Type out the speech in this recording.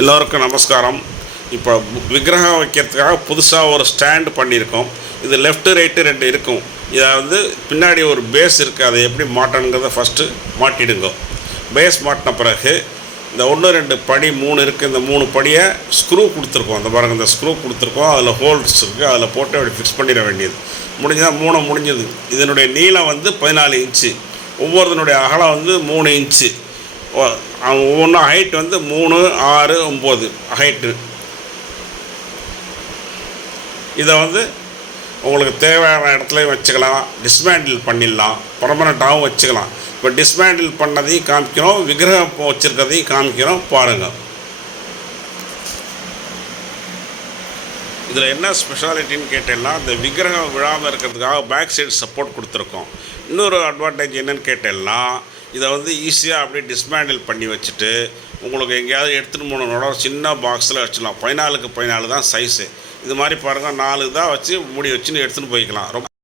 எல்லோருக்கும் நமஸ்காரம். இப்போ விக்கிரகம் வைக்கிறதுக்காக புதுசாக ஒரு ஸ்டாண்டு பண்ணியிருக்கோம். இது லெஃப்ட்டு ரைட்டு ரெண்டு இருக்கும். இதை வந்து பின்னாடி ஒரு பேஸ் இருக்குது, அதை எப்படி மாட்டணுங்கிறத ஃபஸ்ட்டு மாட்டிடுங்க. பேஸ் மாட்டின பிறகு இந்த 1 2 படி 3 இருக்குது. இந்த 3 படியை ஸ்க்ரூ கொடுத்துருக்கோம். அந்த பாருங்கள், இந்த ஸ்க்ரூ கொடுத்துருக்கோம். அதில் ஹோல்ஸ் இருக்குது, அதில் போட்டு அப்படி ஃபிக்ஸ் பண்ணிட வேண்டியது. முடிஞ்சதாக 3 முடிஞ்சது. இதனுடைய நீளம் வந்து 14 இன்ச்சு, ஒவ்வொருத்தனுடைய அகலம் வந்து 3 இன்ச்சு. ஒவ்வொன்றும் ஹைட் வந்து 3, 6, 9 ஹைட்டு. இதை வந்து உங்களுக்கு தேவையான இடத்துலையும் வச்சுக்கலாம், டிஸ்மேண்டில் பண்ணிடலாம், பர்மனெண்ட்டாகவும் வச்சுக்கலாம். இப்போ டிஸ்மேண்டில் பண்ணதையும் காமிக்கிறோம், விக்கிரகம் வச்சுருக்கிறதையும் காமிக்கிறோம், பாருங்கள். இதில் என்ன ஸ்பெஷாலிட்டின்னு கேட்டேன்னா, இந்த விக்கிரகம் விழாமல் இருக்கிறதுக்காக பேக் சைடு சப்போர்ட் கொடுத்துருக்கோம். இன்னொரு அட்வான்டேஜ் என்னென்னு கேட்டேன்னா, இதை வந்து ஈஸியாக அப்படியே டிஸ்மேண்டில் பண்ணி வச்சுட்டு உங்களுக்கு எங்கேயாவது எடுத்துகிட்டு போனோட சின்ன பாக்ஸில் வச்சுக்கலாம். 14க்கு 14 தான் சைஸு. இது மாதிரி பாருங்கள், 4 தான் வச்சு மூடி வச்சுன்னு எடுத்துகிட்டு போய்க்கலாம். ரொம்ப